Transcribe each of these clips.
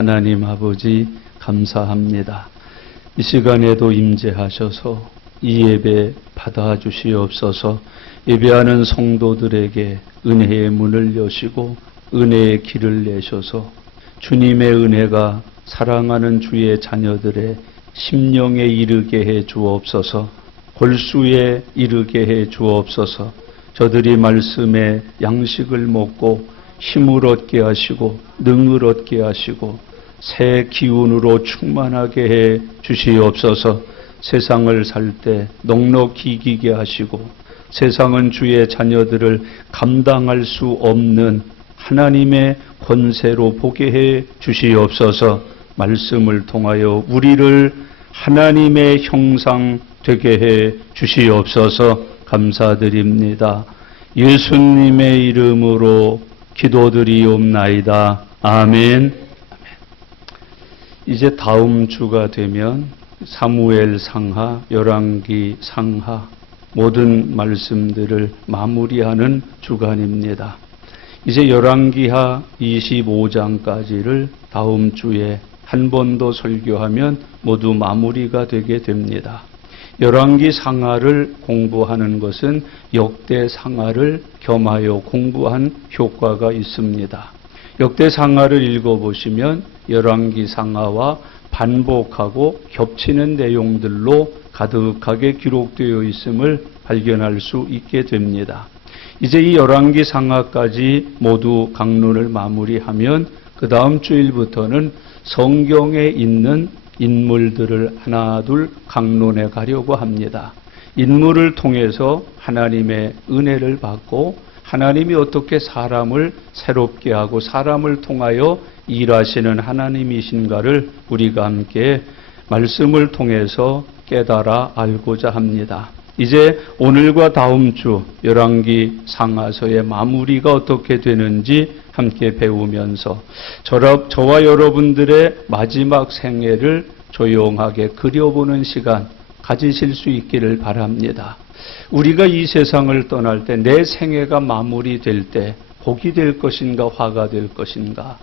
하나님 아버지 감사합니다. 이 시간에도 임재하셔서 이 예배 받아주시옵소서. 예배하는 성도들에게 은혜의 문을 여시고 은혜의 길을 내셔서 주님의 은혜가 사랑하는 주의 자녀들의 심령에 이르게 해 주옵소서. 골수에 이르게 해 주옵소서. 저들이 말씀의 양식을 먹고 힘을 얻게 하시고 능을 얻게 하시고 새 기운으로 충만하게 해 주시옵소서. 세상을 살 때 넉넉히 이기게 하시고 세상은 주의 자녀들을 감당할 수 없는 하나님의 권세로 보게 해 주시옵소서. 말씀을 통하여 우리를 하나님의 형상 되게 해 주시옵소서. 감사드립니다. 예수님의 이름으로 기도드리옵나이다. 아멘. 이제 다음 주가 되면 사무엘 상하, 열왕기 상하 모든 말씀들을 마무리하는 주간입니다. 이제 열왕기하 25장까지를 다음 주에 한 번 더 설교하면 모두 마무리가 되게 됩니다. 열왕기 상하를 공부하는 것은 역대 상하를 겸하여 공부한 효과가 있습니다. 역대 상하를 읽어보시면 열왕기 상하와 반복하고 겹치는 내용들로 가득하게 기록되어 있음을 발견할 수 있게 됩니다. 이제 이 열왕기 상하까지 모두 강론을 마무리하면 그 다음 주일부터는 성경에 있는 인물들을 하나 둘 강론해 가려고 합니다. 인물을 통해서 하나님의 은혜를 받고 하나님이 어떻게 사람을 새롭게 하고 사람을 통하여 일하시는 하나님이신가를 우리가 함께 말씀을 통해서 깨달아 알고자 합니다. 이제 오늘과 다음 주 열왕기 상하서의 마무리가 어떻게 되는지 함께 배우면서 저와 여러분들의 마지막 생애를 조용하게 그려보는 시간 가지실 수 있기를 바랍니다. 우리가 이 세상을 떠날 때 내 생애가 마무리될 때 복이 될 것인가 화가 될 것인가,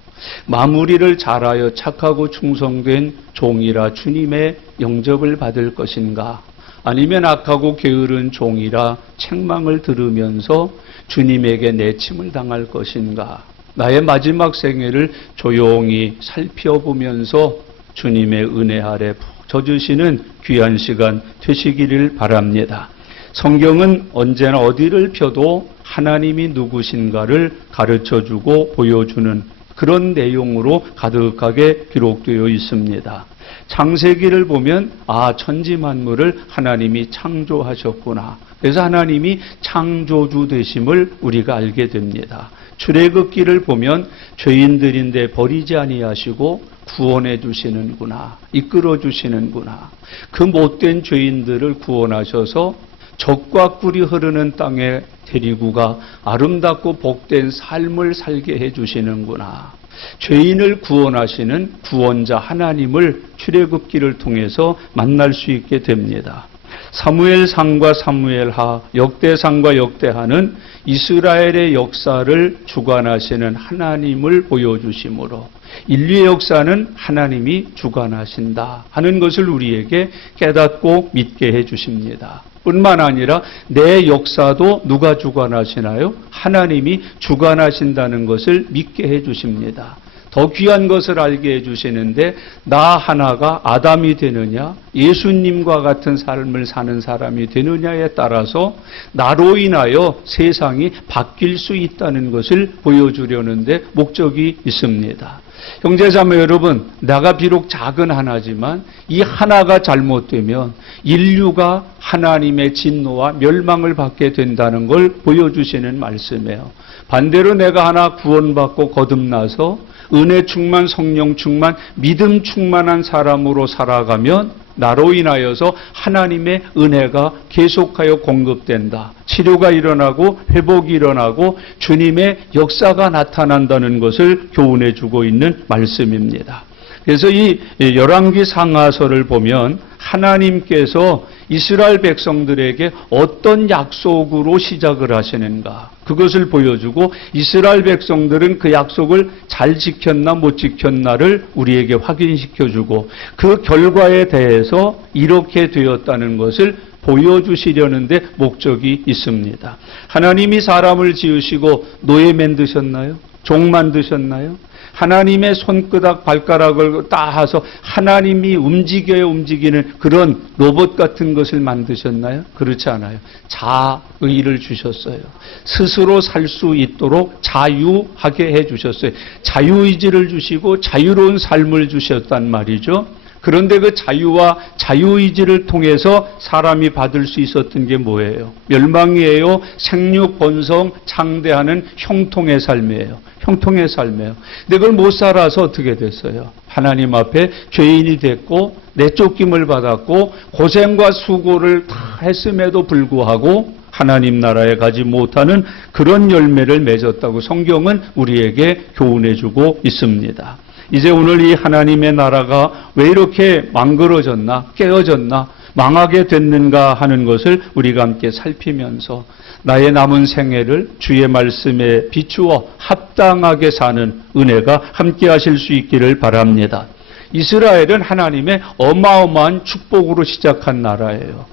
마무리를 잘하여 착하고 충성된 종이라 주님의 영접을 받을 것인가, 아니면 악하고 게으른 종이라 책망을 들으면서 주님에게 내침을 당할 것인가. 나의 마지막 생애를 조용히 살펴보면서 주님의 은혜 아래 푹 젖으시는 귀한 시간 되시기를 바랍니다. 성경은 언제나 어디를 펴도 하나님이 누구신가를 가르쳐주고 보여주는 그런 내용으로 가득하게 기록되어 있습니다. 창세기를 보면 천지 만물을 하나님이 창조하셨구나. 그래서 하나님이 창조주 되심을 우리가 알게 됩니다. 출애굽기를 보면 죄인들인데 버리지 아니하시고 구원해 주시는구나, 이끌어 주시는구나. 그 못된 죄인들을 구원하셔서 젖과 꿀이 흐르는 땅에 데리고 가 아름답고 복된 삶을 살게 해 주시는구나. 죄인을 구원하시는 구원자 하나님을 출애굽기를 통해서 만날 수 있게 됩니다. 사무엘상과 사무엘하, 역대상과 역대하는 이스라엘의 역사를 주관하시는 하나님을 보여주심으로 인류의 역사는 하나님이 주관하신다 하는 것을 우리에게 깨닫고 믿게 해주십니다. 뿐만 아니라 내 역사도 누가 주관하시나요? 하나님이 주관하신다는 것을 믿게 해주십니다. 더 귀한 것을 알게 해주시는데 나 하나가 아담이 되느냐, 예수님과 같은 삶을 사는 사람이 되느냐에 따라서 나로 인하여 세상이 바뀔 수 있다는 것을 보여주려는데 목적이 있습니다. 형제자매 여러분, 나가 비록 작은 하나지만 이 하나가 잘못되면 인류가 하나님의 진노와 멸망을 받게 된다는 걸 보여주시는 말씀이에요. 반대로 내가 하나 구원받고 거듭나서 은혜 충만, 성령 충만, 믿음 충만한 사람으로 살아가면 나로 인하여서 하나님의 은혜가 계속하여 공급된다. 치료가 일어나고 회복이 일어나고 주님의 역사가 나타난다는 것을 교훈해 주고 있는 말씀입니다. 그래서 이 열왕기 상하서를 보면 하나님께서 이스라엘 백성들에게 어떤 약속으로 시작을 하시는가, 그것을 보여주고 이스라엘 백성들은 그 약속을 잘 지켰나 못 지켰나를 우리에게 확인시켜주고 그 결과에 대해서 이렇게 되었다는 것을 보여주시려는 데 목적이 있습니다. 하나님이 사람을 지으시고 노예 만드셨나요? 종 만드셨나요? 하나님의 손바닥 발가락을 따서 하나님이 움직이는 그런 로봇 같은 것을 만드셨나요? 그렇지 않아요. 자의를 주셨어요. 스스로 살 수 있도록 자유하게 해주셨어요. 자유의지를 주시고 자유로운 삶을 주셨단 말이죠. 그런데 그 자유와 자유의지를 통해서 사람이 받을 수 있었던 게 뭐예요? 멸망이에요? 생육, 본성, 창대하는 형통의 삶이에요. 형통의 삶이에요. 근데 그걸 못 살아서 어떻게 됐어요? 하나님 앞에 죄인이 됐고 내쫓김을 받았고 고생과 수고를 다 했음에도 불구하고 하나님 나라에 가지 못하는 그런 열매를 맺었다고 성경은 우리에게 교훈해주고 있습니다. 이제 오늘 이 하나님의 나라가 왜 이렇게 망그러졌나, 깨어졌나, 망하게 됐는가 하는 것을 우리가 함께 살피면서 나의 남은 생애를 주의 말씀에 비추어 합당하게 사는 은혜가 함께 하실 수 있기를 바랍니다. 이스라엘은 하나님의 어마어마한 축복으로 시작한 나라예요.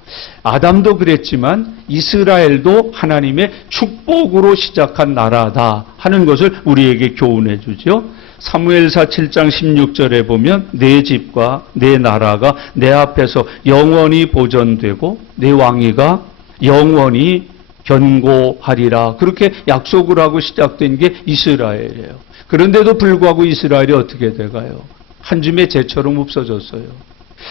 아담도 그랬지만 이스라엘도 하나님의 축복으로 시작한 나라다 하는 것을 우리에게 교훈해 주죠. 사무엘사 7장 16절에 보면 내 집과 내 나라가 내 앞에서 영원히 보존되고 내 왕위가 영원히 견고하리라. 그렇게 약속을 하고 시작된 게 이스라엘이에요. 그런데도 불구하고 이스라엘이 어떻게 돼가요? 한 줌의 재처럼 없어졌어요.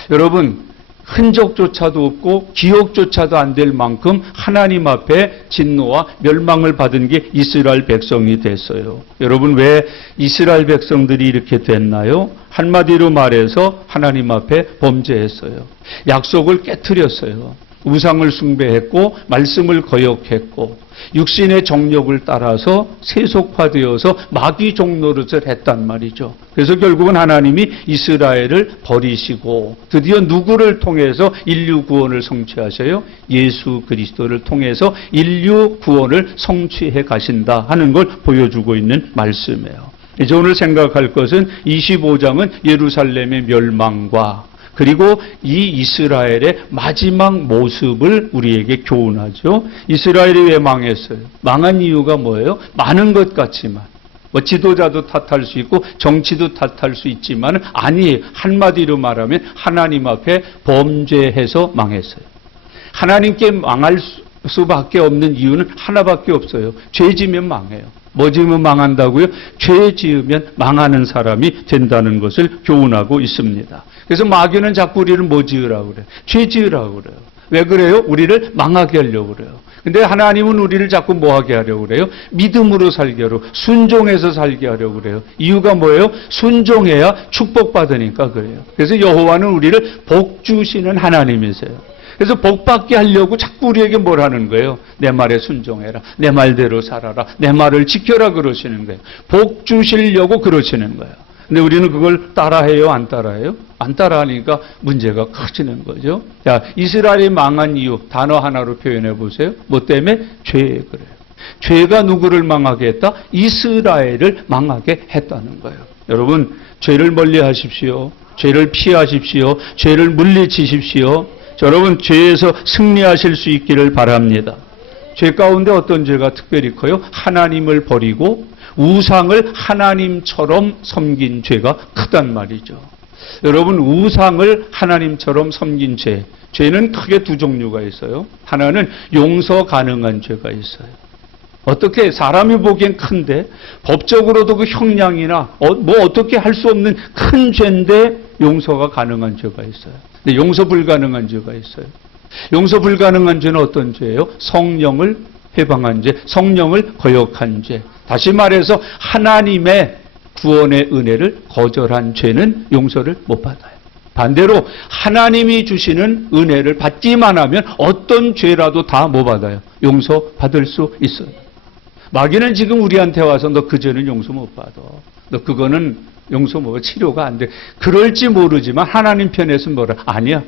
여러분, 흔적조차도 없고 기억조차도 안 될 만큼 하나님 앞에 진노와 멸망을 받은 게 이스라엘 백성이 됐어요. 여러분, 왜 이스라엘 백성들이 이렇게 됐나요? 한마디로 말해서 하나님 앞에 범죄했어요. 약속을 깨트렸어요. 우상을 숭배했고 말씀을 거역했고 육신의 정욕을 따라서 세속화되어서 마귀 종노릇을 했단 말이죠. 그래서 결국은 하나님이 이스라엘을 버리시고 드디어 누구를 통해서 인류 구원을 성취하셔요? 예수 그리스도를 통해서 인류 구원을 성취해 가신다 하는 걸 보여주고 있는 말씀이에요. 이제 오늘 생각할 것은 25장은 예루살렘의 멸망과 그리고 이 이스라엘의 마지막 모습을 우리에게 교훈하죠. 이스라엘이 왜 망했어요? 망한 이유가 뭐예요? 많은 것 같지만 지도자도 탓할 수 있고 정치도 탓할 수 있지만 아니에요. 한마디로 말하면 하나님 앞에 범죄해서 망했어요. 하나님께 망할 수밖에 없는 이유는 하나밖에 없어요. 죄 지으면 망해요. 뭐 지으면 망한다고요? 죄 지으면 망하는 사람이 된다는 것을 교훈하고 있습니다. 그래서 마귀는 자꾸 우리를 뭐 지으라고 그래요? 죄 지으라고 그래요. 왜 그래요? 우리를 망하게 하려고 그래요. 근데 하나님은 우리를 자꾸 뭐 하게 하려고 그래요? 믿음으로 살게 하려고, 순종해서 살게 하려고 그래요. 이유가 뭐예요? 순종해야 축복받으니까 그래요. 그래서 여호와는 우리를 복 주시는 하나님이세요. 그래서 복 받게 하려고 자꾸 우리에게 뭘 하는 거예요? 내 말에 순종해라. 내 말대로 살아라. 내 말을 지켜라 그러시는 거예요. 복 주시려고 그러시는 거예요. 근데 우리는 그걸 따라해요? 안 따라해요? 안 따라하니까 문제가 커지는 거죠. 자, 이스라엘이 망한 이유 단어 하나로 표현해 보세요. 뭐 때문에? 죄 그래요. 죄가 누구를 망하게 했다? 이스라엘을 망하게 했다는 거예요. 여러분, 죄를 멀리 하십시오. 죄를 피하십시오. 죄를 물리치십시오. 여러분, 죄에서 승리하실 수 있기를 바랍니다. 죄 가운데 어떤 죄가 특별히 커요? 하나님을 버리고 우상을 하나님처럼 섬긴 죄가 크단 말이죠. 여러분, 우상을 하나님처럼 섬긴 죄, 죄는 크게 두 종류가 있어요. 하나는 용서 가능한 죄가 있어요. 어떻게 사람이 보기엔 큰데 법적으로도 그 형량이나 뭐 어떻게 할 수 없는 큰 죄인데 용서가 가능한 죄가 있어요. 근데 용서 불가능한 죄가 있어요. 용서 불가능한 죄는 어떤 죄예요? 성령을 해방한 죄, 성령을 거역한 죄. 다시 말해서 하나님의 구원의 은혜를 거절한 죄는 용서를 못 받아요. 반대로 하나님이 주시는 은혜를 받기만 하면 어떤 죄라도 다 못 받아요. 용서 받을 수 있어요. 마귀는 지금 우리한테 와서 너 그 죄는 용서 못 받아. 너 그거는 용서 치료가 안 돼. 그럴지 모르지만 하나님 편에서는 뭐라? 아니야.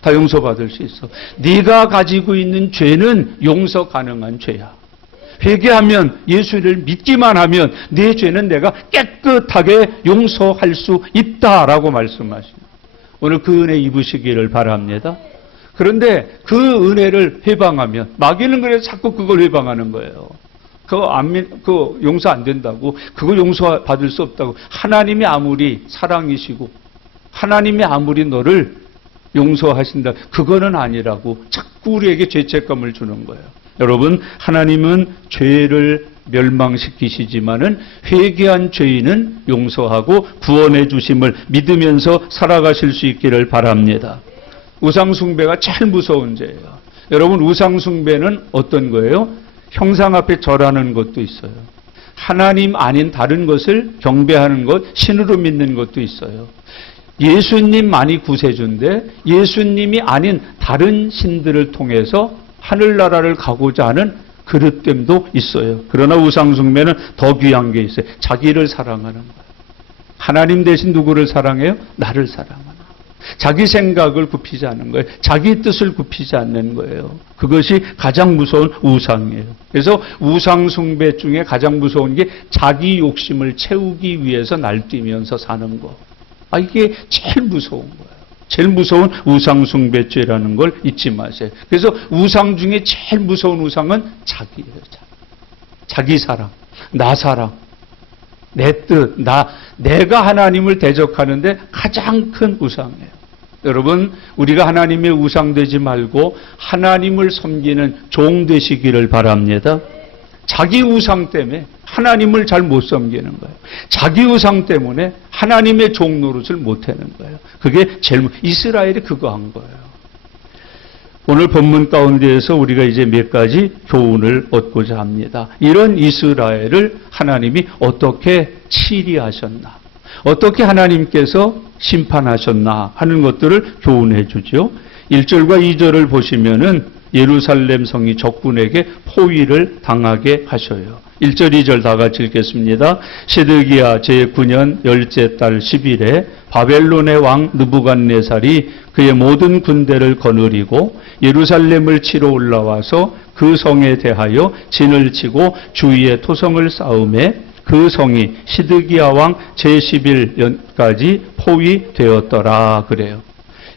다 용서받을 수 있어. 네가 가지고 있는 죄는 용서 가능한 죄야. 회개하면, 예수를 믿기만 하면 네 죄는 내가 깨끗하게 용서할 수 있다라고 말씀하십니다. 오늘 그 은혜 입으시기를 바랍니다. 그런데 그 은혜를 회방하면, 마귀는 그래서 자꾸 그걸 회방하는 거예요. 그거 용서 안 된다고, 그거 용서받을 수 없다고. 하나님이 아무리 사랑이시고 하나님이 아무리 너를 용서하신다, 그거는 아니라고 자꾸 우리에게 죄책감을 주는 거예요. 여러분, 하나님은 죄를 멸망시키시지만은 회개한 죄인은 용서하고 구원해 주심을 믿으면서 살아가실 수 있기를 바랍니다. 우상숭배가 제일 무서운 죄예요. 여러분, 우상숭배는 어떤 거예요? 형상 앞에 절하는 것도 있어요. 하나님 아닌 다른 것을 경배하는 것, 신으로 믿는 것도 있어요. 예수님만이 구세주인데 예수님이 아닌 다른 신들을 통해서 하늘나라를 가고자 하는 그릇됨도 있어요. 그러나 우상숭배는 더 귀한 게 있어요. 자기를 사랑하는 거예요. 하나님 대신 누구를 사랑해요? 나를 사랑하는 거예요. 자기 생각을 굽히지 않는 거예요. 자기 뜻을 굽히지 않는 거예요. 그것이 가장 무서운 우상이에요. 그래서 우상숭배 중에 가장 무서운 게 자기 욕심을 채우기 위해서 날뛰면서 사는 거. 이게 제일 무서운 거예요. 제일 무서운 우상숭배죄라는 걸 잊지 마세요. 그래서 우상 중에 제일 무서운 우상은 자기예요. 자기 사랑, 나 사랑, 내 뜻, 내가 하나님을 대적하는데 가장 큰 우상이에요. 여러분, 우리가 하나님의 우상 되지 말고 하나님을 섬기는 종 되시기를 바랍니다. 자기 우상 때문에 하나님을 잘 못 섬기는 거예요. 자기 우상 때문에 하나님의 종 노릇을 못 하는 거예요. 그게 제일, 이스라엘이 그거 한 거예요. 오늘 본문 가운데에서 우리가 이제 몇 가지 교훈을 얻고자 합니다. 이런 이스라엘을 하나님이 어떻게 치리하셨나, 어떻게 하나님께서 심판하셨나 하는 것들을 교훈해 주죠. 1절과 2절을 보시면은 예루살렘 성이 적군에게 포위를 당하게 하셔요. 1절, 2절 다 같이 읽겠습니다. 시드기야 제9년 열째 달 10일에 바벨론의 왕 느부갓네살이 그의 모든 군대를 거느리고 예루살렘을 치러 올라와서 그 성에 대하여 진을 치고 주위에 토성을 쌓음에 그 성이 시드기야 왕 제11년까지 포위되었더라 그래요.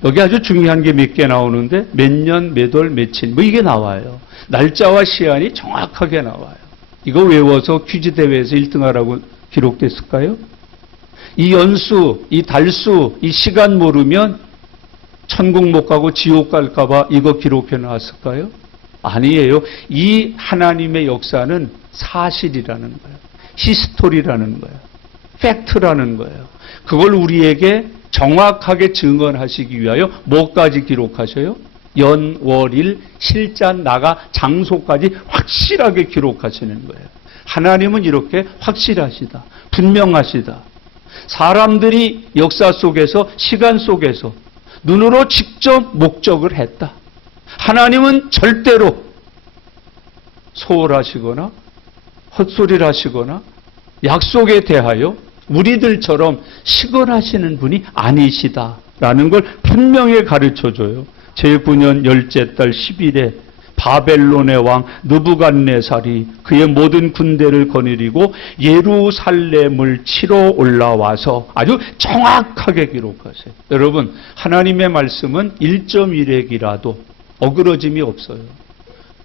여기 아주 중요한 게 몇 개 나오는데 몇 년, 몇 월, 며칠 이게 나와요. 날짜와 시한이 정확하게 나와요. 이거 외워서 퀴즈 대회에서 1등하라고 기록됐을까요? 이 연수, 이 달수, 이 시간 모르면 천국 못 가고 지옥 갈까 봐 이거 기록해 놨을까요? 아니에요. 이 하나님의 역사는 사실이라는 거예요. 히스토리라는 거예요. 팩트라는 거예요. 그걸 우리에게 정확하게 증언하시기 위하여 뭐까지 기록하셔요? 연, 월, 일, 실자, 나가, 장소까지 확실하게 기록하시는 거예요. 하나님은 이렇게 확실하시다. 분명하시다. 사람들이 역사 속에서, 시간 속에서 눈으로 직접 목적을 했다. 하나님은 절대로 소홀하시거나 헛소리를 하시거나 약속에 대하여 우리들처럼 시건하시는 분이 아니시다라는 걸 분명히 가르쳐줘요. 제9년 열째 달 10일에 바벨론의 왕 느부갓네살이 그의 모든 군대를 거느리고 예루살렘을 치러 올라와서 아주 정확하게 기록하세요. 여러분, 하나님의 말씀은 1.1핵이라도 어그러짐이 없어요.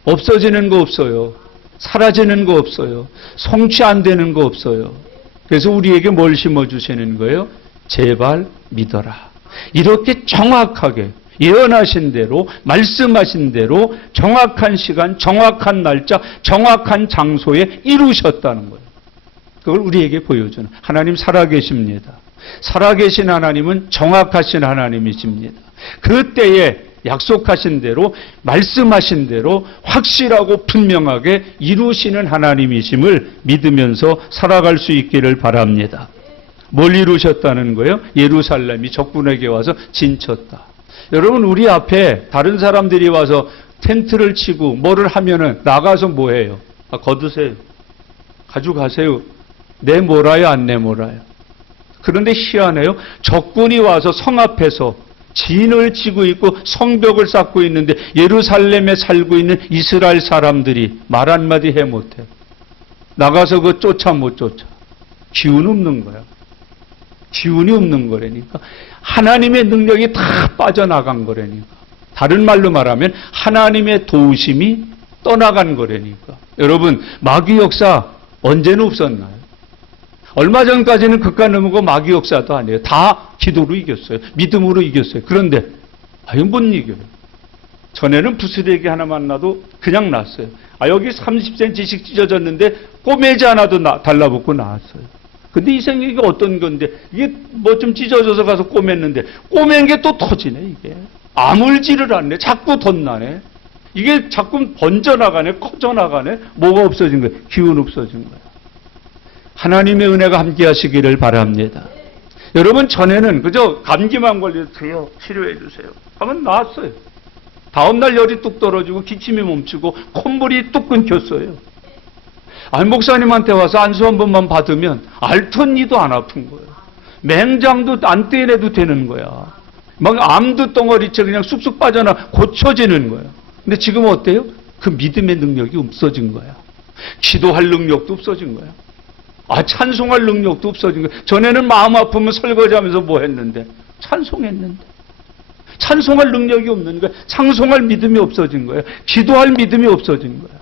없어지는 거 없어요. 사라지는 거 없어요. 성취 안 되는 거 없어요. 그래서 우리에게 뭘 심어주시는 거예요? 제발 믿어라. 이렇게 정확하게 예언하신 대로, 말씀하신 대로 정확한 시간, 정확한 날짜, 정확한 장소에 이루셨다는 거예요. 그걸 우리에게 보여주는 하나님 살아계십니다. 살아계신 하나님은 정확하신 하나님이십니다. 그때에 약속하신 대로, 말씀하신 대로 확실하고 분명하게 이루시는 하나님이심을 믿으면서 살아갈 수 있기를 바랍니다. 뭘 이루셨다는 거예요? 예루살렘이 적군에게 와서 진쳤다. 여러분, 우리 앞에 다른 사람들이 와서 텐트를 치고 뭐를 하면은 나가서 뭐 해요? 거두세요. 가져가세요. 내몰아요, 안 내몰아요? 그런데 희한해요. 적군이 와서 성 앞에서 진을 치고 있고 성벽을 쌓고 있는데 예루살렘에 살고 있는 이스라엘 사람들이 말 한마디 해 못해. 나가서 그거 쫓아 못 쫓아. 기운 없는 거야. 기운이 없는 거라니까. 하나님의 능력이 다 빠져나간 거라니까. 다른 말로 말하면 하나님의 도우심이 떠나간 거라니까. 여러분, 마귀 역사 언제는 없었나요? 얼마 전까지는 극과 넘고 마귀 역사도 아니에요. 다 기도로 이겼어요. 믿음으로 이겼어요. 그런데 아유 못 이겨요. 전에는 부스레기 하나 만나도 그냥 났어요. 여기 30cm씩 찢어졌는데 꼬매지 않아도 달라붙고 나왔어요. 근데 이 생각이 어떤 건데 이게 뭐 좀 찢어져서 가서 꼬맸는데 꼬맨 게 또 터지네 이게. 아물지를 않네. 자꾸 덧나네. 이게 자꾸 번져나가네. 커져나가네. 뭐가 없어진 거예요? 기운 없어진 거예요. 하나님의 은혜가 함께 하시기를 바랍니다. 여러분 전에는 그저 감기만 걸려도 치료해 주세요 하면 나았어요. 다음날 열이 뚝 떨어지고 기침이 멈추고 콧물이 뚝 끊겼어요. 안 목사님한테 와서 안수 한 번만 받으면 알턴니도 안 아픈 거예요. 맹장도 안 떼내도 되는 거야. 막 암도 덩어리째 그냥 쑥쑥 빠져나 고쳐지는 거예요. 근데 지금 어때요? 그 믿음의 능력이 없어진 거야. 기도할 능력도 없어진 거야. 찬송할 능력도 없어진 거야. 전에는 마음 아프면 설거지하면서 뭐 했는데? 찬송했는데. 찬송할 능력이 없는 거야. 찬송할 믿음이 없어진 거야. 기도할 믿음이 없어진 거야.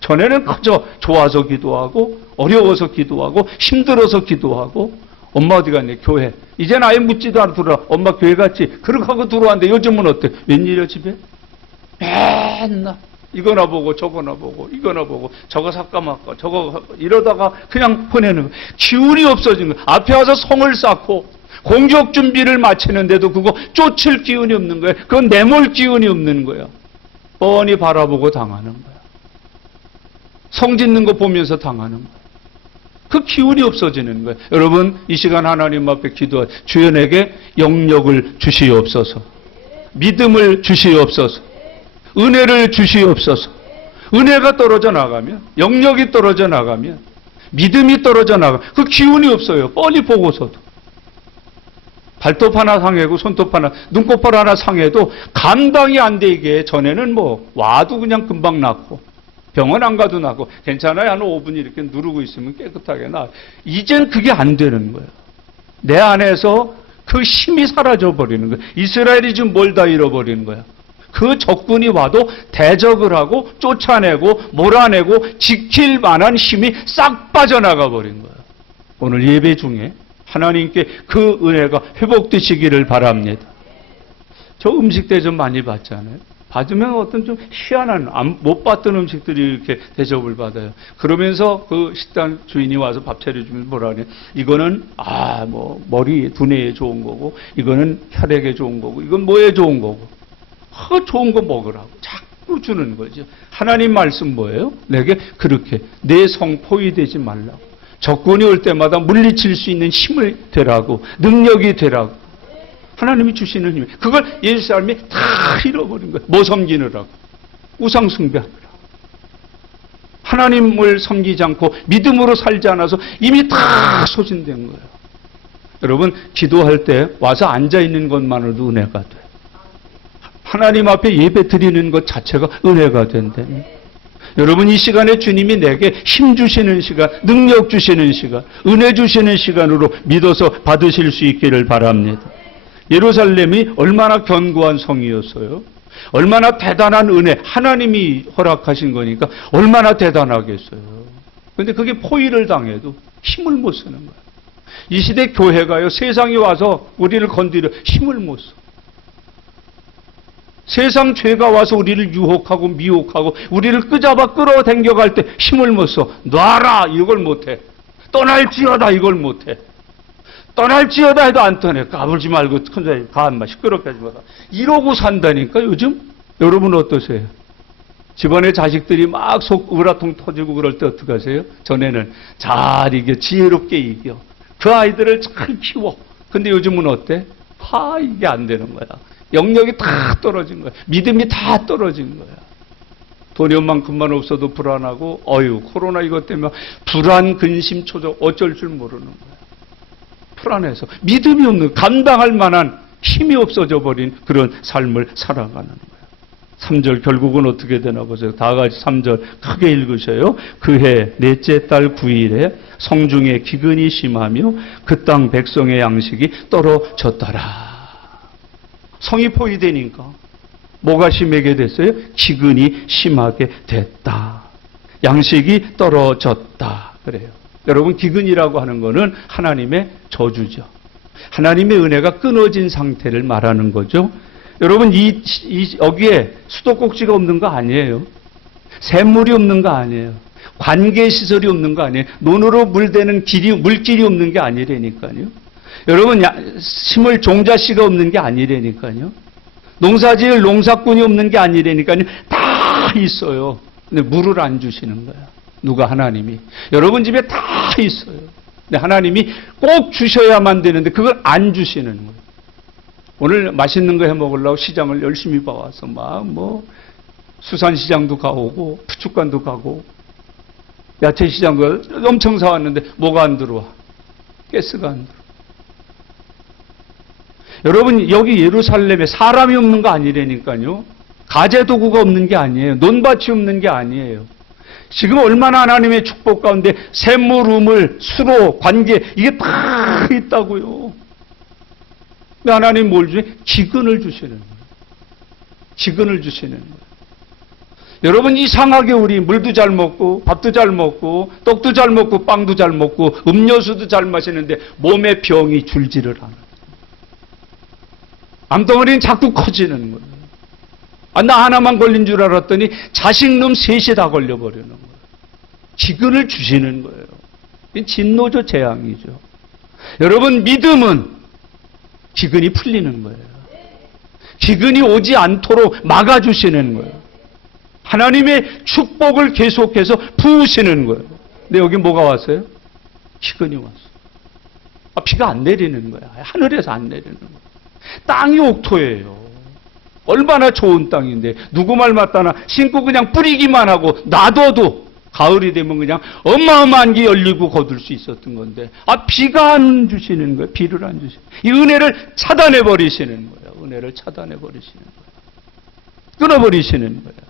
전에는 그저 좋아서 기도하고 어려워서 기도하고 힘들어서 기도하고 엄마 어디 갔니? 교회. 이젠 아예 묻지도 않고 들어와. 엄마 교회 갔지? 그렇게 하고 들어왔는데 요즘은 어때? 웬일이야 집에? 맨날 이거나 보고 저거나 보고 이거나 보고 저거 삭감할까 저거 이러다가 그냥 보내는 거야. 기운이 없어진 거야. 앞에 와서 성을 쌓고 공적 준비를 마치는데도 그거 쫓을 기운이 없는 거야. 그건 내몰 기운이 없는 거야. 뻔히 바라보고 당하는 거야. 성 짓는 거 보면서 당하는 거야. 그 기운이 없어지는 거예요. 여러분 이 시간 하나님 앞에 기도하 주여 내게 영력을 주시옵소서. 믿음을 주시옵소서. 은혜를 주시옵소서. 은혜가 떨어져 나가면 영력이 떨어져 나가면 믿음이 떨어져 나가면 그 기운이 없어요. 뻔히 보고서도. 발톱 하나 상해고 손톱 하나 눈꺼풀 하나 상해도 감당이 안 되게 전에는 뭐 와도 그냥 금방 낫고 병원 안 가도 나고 괜찮아요. 한 5분 이렇게 누르고 있으면 깨끗하게 나. 이젠 그게 안 되는 거예요. 내 안에서 그 힘이 사라져 버리는 거예요. 이스라엘이 지금 뭘 다 잃어버리는 거야. 그 적군이 와도 대적을 하고 쫓아내고 몰아내고 지킬 만한 힘이 싹 빠져나가 버린 거예요. 오늘 예배 중에 하나님께 그 은혜가 회복되시기를 바랍니다. 저 음식 대접 많이 받잖아요. 받으면 어떤 좀 희한한 못 봤던 음식들이 이렇게 대접을 받아요. 그러면서 그 식당 주인이 와서 밥 차려주면 뭐라 그래? 이거는 뭐 머리 두뇌에 좋은 거고, 이거는 혈액에 좋은 거고, 이건 뭐에 좋은 거고. 좋은 거 먹으라고 자꾸 주는 거죠. 하나님 말씀 뭐예요? 내게 그렇게 내 성 포위되지 말라고. 적군이 올 때마다 물리칠 수 있는 힘을 되라고, 능력이 되라고. 하나님이 주시는 힘. 그걸 예수 사람이 다 잃어버린 거예요. 뭐 섬기느라고. 우상 숭배하느라고. 하나님을 섬기지 않고 믿음으로 살지 않아서 이미 다 소진된 거예요. 여러분 기도할 때 와서 앉아있는 것만으로도 은혜가 돼요. 하나님 앞에 예배 드리는 것 자체가 은혜가 된다면 여러분 이 시간에 주님이 내게 힘 주시는 시간, 능력 주시는 시간, 은혜 주시는 시간으로 믿어서 받으실 수 있기를 바랍니다. 예루살렘이 얼마나 견고한 성이었어요. 얼마나 대단한 은혜, 하나님이 허락하신 거니까 얼마나 대단하겠어요. 그런데 그게 포위를 당해도 힘을 못 쓰는 거예요. 이 시대 교회가요, 세상이 와서 우리를 건드려 힘을 못 써. 세상 죄가 와서 우리를 유혹하고 미혹하고 우리를 끄잡아 끌어당겨갈 때 힘을 못 써. 놔라 이걸 못해. 떠날지어다 이걸 못해. 떠날지어다 해도 안 떠내. 까불지 말고 큰소리 가만 시끄럽게 하지 마라. 이러고 산다니까 요즘. 여러분 어떠세요? 집안에 자식들이 막 속 으라통 터지고 그럴 때 어떻게 하세요? 전에는 잘 이겨 지혜롭게 이겨. 그 아이들을 잘 키워. 근데 요즘은 어때? 이게 안 되는 거야. 영역이 다 떨어진 거야. 믿음이 다 떨어진 거야. 돈이 얼만큼만 없어도 불안하고 코로나 이것 때문에 불안, 근심, 초조 어쩔 줄 모르는 거야. 불안해서 믿음이 없는, 감당할 만한 힘이 없어져 버린 그런 삶을 살아가는 거예요. 3절 결국은 어떻게 되나 보세요. 다 같이 3절 크게 읽으셔요. 그해 넷째 달 9일에 성중에 기근이 심하며 그 땅 백성의 양식이 떨어졌더라. 성이 포위되니까 뭐가 심하게 됐어요? 기근이 심하게 됐다. 양식이 떨어졌다. 그래요. 여러분, 기근이라고 하는 것은 하나님의 저주죠. 하나님의 은혜가 끊어진 상태를 말하는 거죠. 여러분, 여기에 수도꼭지가 없는 거 아니에요. 샘물이 없는 거 아니에요. 관계시설이 없는 거 아니에요. 논으로 물대는 물길이 없는 게 아니라니까요. 여러분, 심을 종자씨가 없는 게 아니라니까요. 농사지을 농사꾼이 없는 게 아니라니까요. 다 있어요. 근데 물을 안 주시는 거야. 누가? 하나님이. 여러분 집에 다 있어요. 근데 하나님이 꼭 주셔야만 되는데 그걸 안 주시는 거예요. 오늘 맛있는 거 해 먹으려고 시장을 열심히 봐와서 수산시장도 가오고 부축관도 가고 야채시장도 엄청 사왔는데 뭐가 안 들어와? 가스가 안 들어와. 여러분, 여기 예루살렘에 사람이 없는 거 아니라니까요. 가재도구가 없는 게 아니에요. 논밭이 없는 게 아니에요. 지금 얼마나 하나님의 축복 가운데 샘물, 우물, 수로, 관계 이게 다 있다고요. 근데 하나님 뭘 주세요? 기근을 주시는 거예요. 기근을 주시는 거예요. 여러분, 이상하게 우리 물도 잘 먹고 밥도 잘 먹고 떡도 잘 먹고 빵도 잘 먹고 음료수도 잘 마시는데 몸에 병이 줄지를 않아요. 암덩어리는 자꾸 커지는 거예요. 나 하나만 걸린 줄 알았더니 자식놈 셋이 다 걸려버리는 거예요. 기근을 주시는 거예요. 진노죠, 재앙이죠. 여러분, 믿음은 기근이 풀리는 거예요. 기근이 오지 않도록 막아주시는 거예요. 하나님의 축복을 계속해서 부으시는 거예요. 근데 여기 뭐가 왔어요? 기근이 왔어요. 비가 안 내리는 거야. 하늘에서 안 내리는 거예요. 땅이 옥토예요. 얼마나 좋은 땅인데 누구 말 맞다나 심고 그냥 뿌리기만 하고 놔둬도 가을이 되면 그냥 어마어마한 게 열리고 거둘 수 있었던 건데 비가 안 주시는 거예요. 비를 안 주시는 거예요. 이 은혜를 차단해 버리시는 거예요. 은혜를 차단해 버리시는 거예요. 끊어버리시는 거예요.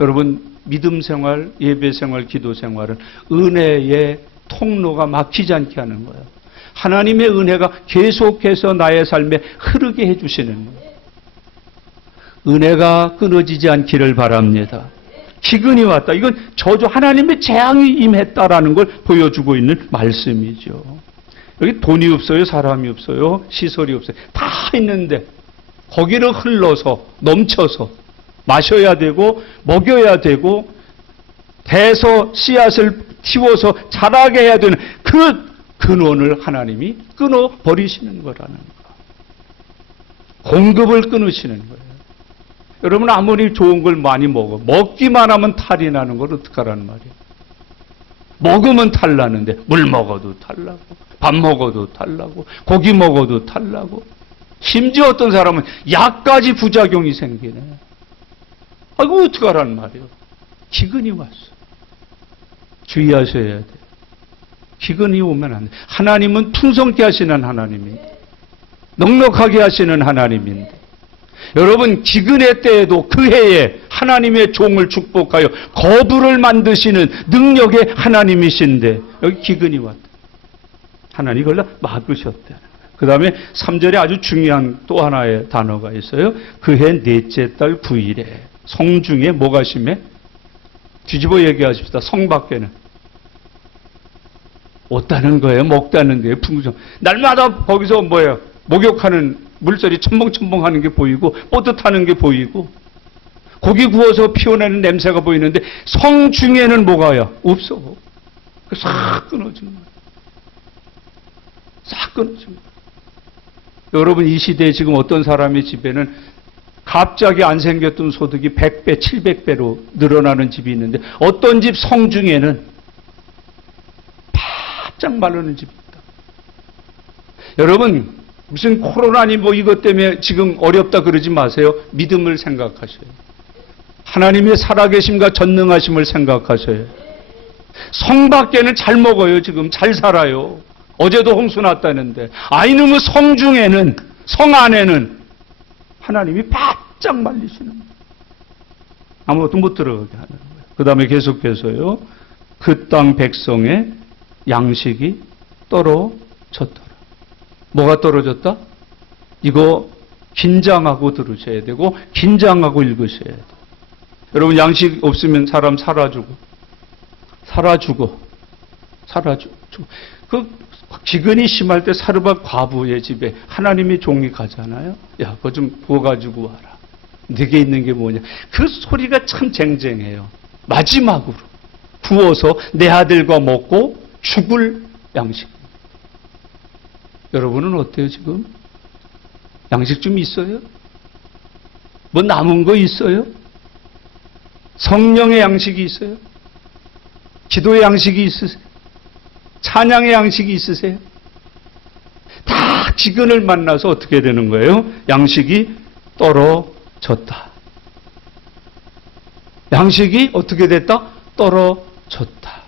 여러분, 믿음 생활, 예배 생활, 기도 생활은 은혜의 통로가 막히지 않게 하는 거예요. 하나님의 은혜가 계속해서 나의 삶에 흐르게 해주시는 거예요. 은혜가 끊어지지 않기를 바랍니다. 기근이 왔다. 이건 저주, 하나님의 재앙이 임했다라는 걸 보여주고 있는 말씀이죠. 여기 돈이 없어요, 사람이 없어요, 시설이 없어요. 다 있는데 거기를 흘러서 넘쳐서 마셔야 되고 먹여야 되고 대서 씨앗을 틔워서 자라게 해야 되는 그 근원을 하나님이 끊어버리시는 거라는 거. 공급을 끊으시는 거예요. 여러분, 아무리 좋은 걸 많이 먹기만 하면 탈이 나는 걸 어떡하라는 말이에요. 먹으면 탈 나는데 물 먹어도 탈나고 밥 먹어도 탈나고 고기 먹어도 탈나고 심지어 어떤 사람은 약까지 부작용이 생기네. 이거 어떡하라는 말이에요. 기근이 왔어. 주의하셔야 돼요. 기근이 오면 안 돼. 하나님은 풍성케 하시는 하나님인데, 넉넉하게 하시는 하나님인데, 여러분, 기근의 때에도 그 해에 하나님의 종을 축복하여 거부를 만드시는 능력의 하나님이신데 여기 기근이 왔다. 하나님이 그걸 막으셨다. 그 다음에 3절에 아주 중요한 또 하나의 단어가 있어요. 그 해 넷째 달 9일에 성중에 뭐가 심해? 뒤집어 얘기하십시다. 성 밖에는 없다는 거예요. 먹다는 거예요. 풍성. 날마다 거기서 뭐예요? 목욕하는 물살이 첨벙첨벙하는 게 보이고 뽀듯하는 게 보이고 고기 구워서 피워내는 냄새가 보이는데 성 중에는 뭐가요? 없어. 싹 끊어진 거예요. 싹 끊어진 거예요. 여러분, 이 시대에 지금 어떤 사람의 집에는 갑자기 안 생겼던 소득이 100배, 700배로 늘어나는 집이 있는데 어떤 집 성 중에는 바짝 마르는 집이 있다. 여러분, 무슨 코로나니 이것 때문에 지금 어렵다 그러지 마세요. 믿음을 생각하셔요. 하나님의 살아계심과 전능하심을 생각하셔요. 성 밖에는 잘 먹어요. 지금 잘 살아요. 어제도 홍수 났다는데, 이놈의 성중에는, 성 안에는 하나님이 바짝 말리시는 거예요. 아무것도 못 들어가게 하는 거예요. 그 다음에 계속해서요, 그 땅 백성의 양식이 떨어졌더라. 뭐가 떨어졌다? 이거 긴장하고 들으셔야 되고, 긴장하고 읽으셔야 돼요. 여러분, 양식 없으면 사람 살아 죽어. 그 기근이 심할 때 사르밧 과부의 집에 하나님의 종이 가잖아요. 야, 그거 좀 부어가지고 와라. 네게 있는 게 뭐냐. 그 소리가 참 쟁쟁해요. 마지막으로 구워서 내 아들과 먹고 죽을 양식. 여러분은 어때요 지금? 양식 좀 있어요? 뭐 남은 거 있어요? 성령의 양식이 있어요? 기도의 양식이 있으세요? 찬양의 양식이 있으세요? 다 기근을 만나서 어떻게 되는 거예요? 양식이 떨어졌다. 양식이 어떻게 됐다? 떨어졌다.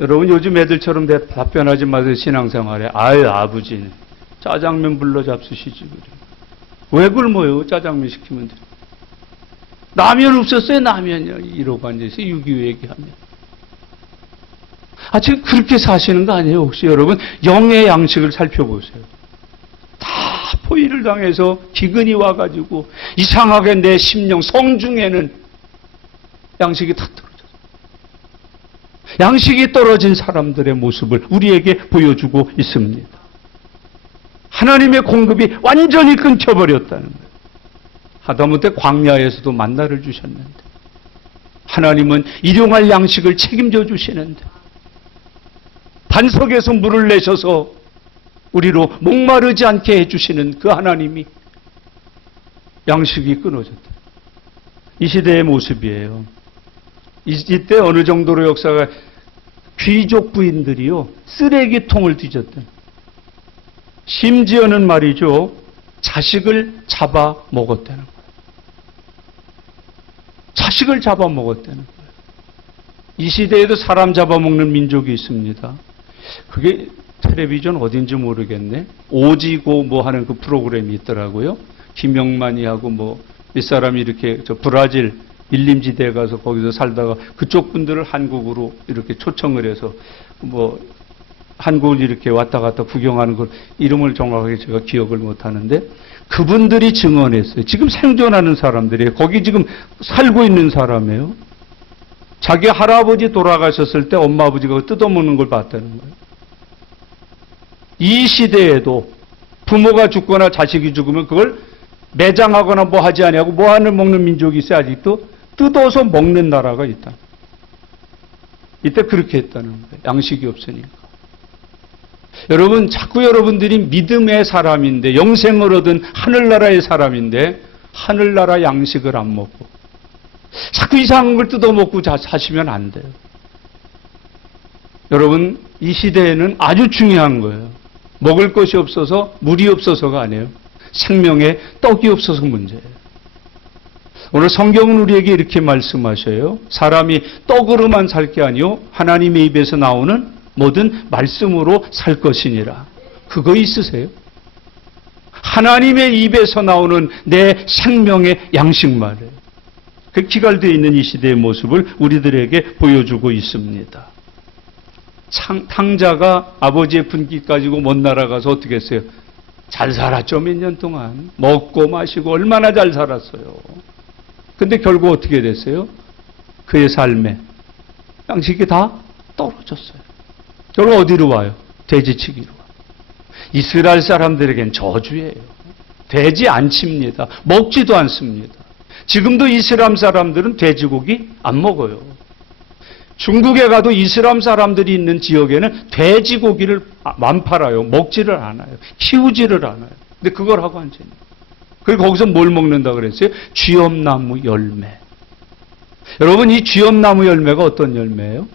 여러분, 요즘 애들처럼 답변하지 마세요. 신앙생활에. 아버지는 짜장면 불러 잡수시지. 왜 굶어요? 짜장면 시키면 돼요. 라면 없었어요? 라면이요. 이러고 앉아서 6.25 얘기하면. 지금 그렇게 사시는 거 아니에요? 혹시 여러분 영의 양식을 살펴보세요. 다 포위를 당해서 기근이 와가지고 이상하게 내 심령 성중에는 양식이 다 떨어졌어요. 양식이 떨어진 사람들의 모습을 우리에게 보여주고 있습니다. 하나님의 공급이 완전히 끊겨버렸다는 거예요. 하다못해 광야에서도 만나를 주셨는데, 하나님은 일용할 양식을 책임져 주시는데, 반석에서 물을 내셔서 우리로 목마르지 않게 해주시는 그 하나님이 양식이 끊어졌다. 이 시대의 모습이에요. 이때 어느 정도로 역사가 귀족 부인들이요 쓰레기통을 뒤졌다. 심지어는 말이죠 자식을 잡아 먹었다는 거예요. 자식을 잡아 먹었다는 거예요. 이 시대에도 사람 잡아먹는 민족이 있습니다. 그게 텔레비전 어딘지 모르겠네. 오지고 뭐 하는 그 프로그램이 있더라고요. 김영만이 하고 뭐 윗사람이 이렇게 저 브라질 밀림지대에 가서 거기서 살다가 그쪽 분들을 한국으로 이렇게 초청을 해서 뭐 한국을 이렇게 왔다 갔다 구경하는 걸 이름을 정확하게 제가 기억을 못 하는데 그분들이 증언했어요. 지금 생존하는 사람들이에요. 거기 지금 살고 있는 사람이에요. 자기 할아버지 돌아가셨을 때 엄마 아버지가 뜯어먹는 걸 봤다는 거예요. 이 시대에도 부모가 죽거나 자식이 죽으면 그걸 매장하거나 뭐 하지 아니하고 뭐 하는 먹는 민족이 있어요. 아직도 뜯어서 먹는 나라가 있다. 이때 그렇게 했다는 거예요. 양식이 없으니까. 여러분, 자꾸 여러분들이 믿음의 사람인데 영생을 얻은 하늘나라의 사람인데 하늘나라 양식을 안 먹고 자꾸 이상한 걸 뜯어먹고 사시면 안 돼요. 여러분, 이 시대에는 아주 중요한 거예요. 먹을 것이 없어서 물이 없어서가 아니에요. 생명에 떡이 없어서 문제예요. 오늘 성경은 우리에게 이렇게 말씀하셔요. 사람이 떡으로만 살 게 아니요 하나님의 입에서 나오는 모든 말씀으로 살 것이니라. 그거 있으세요? 하나님의 입에서 나오는 내 생명의 양식 말이에요. 그 기갈되어 있는 이 시대의 모습을 우리들에게 보여주고 있습니다. 탕자가 아버지의 분깃 가지고 먼 나라 가서 어떻게 했어요? 잘 살았죠, 몇 년 동안. 먹고 마시고 얼마나 잘 살았어요. 근데 결국 어떻게 됐어요? 그의 삶에 양식이 다 떨어졌어요. 결국 어디로 와요? 돼지치기로 와요. 이스라엘 사람들에겐 저주예요. 돼지 안 칩니다. 먹지도 않습니다. 지금도 이슬람 사람들은 돼지고기 안 먹어요. 중국에 가도 이슬람 사람들이 있는 지역에는 돼지고기를 안 팔아요. 먹지를 않아요. 키우지를 않아요. 근데 그걸 하고 앉아있는 거예요. 그리고 거기서 뭘 먹는다 그랬어요? 쥐엄나무 열매. 여러분, 이 쥐엄나무 열매가 어떤 열매예요?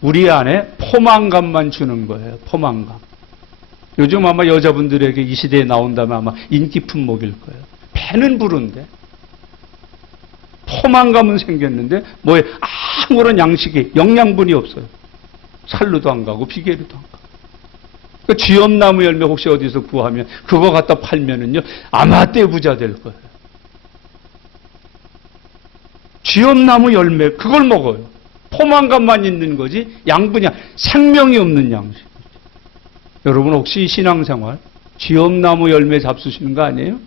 우리 안에 포만감만 주는 거예요. 포만감. 요즘 아마 여자분들에게 이 시대에 나온다면 아마 인기 품목일 거예요. 배는 부른데 포만감은 생겼는데 뭐에 아무런 양식이 영양분이 없어요. 살루도 안 가고 비계류도 안 가고. 그 쥐엄나무 열매 혹시 어디서 구하면 그거 갖다 팔면은요 아마 떼부자 될 거예요. 쥐엄나무 열매 그걸 먹어요. 포만감만 있는 거지 양분이 생명이 없는 양식. 여러분 혹시 신앙생활 쥐엄나무 열매 잡수시는 거 아니에요?